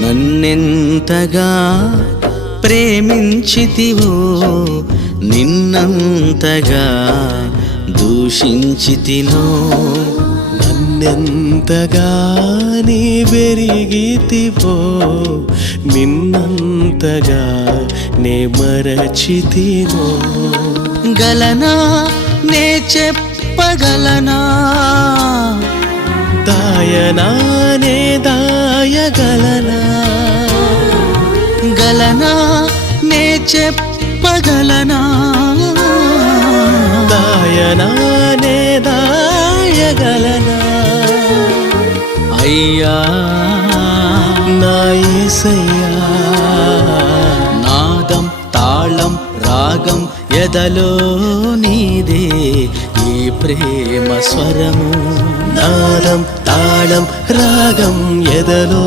నన్నెంతగా ప్రేమించితివో నిన్నంతగా దూషించితినో నన్నెంతగా నీ వెరిగితివో నిన్నంతగా నే మరచితినో గలనా నే చెప్పగలనా దాయనా నే దాయగలనా గలనా నే చెప్పగలనా దాయనా నే దాయగలనా అయ్యా నా యేసయ్యా నాదం తాళం రాగం ఎదలో నీదే ఈ ప్రేమ స్వరము నాదం తాళం రాగం ఎదలో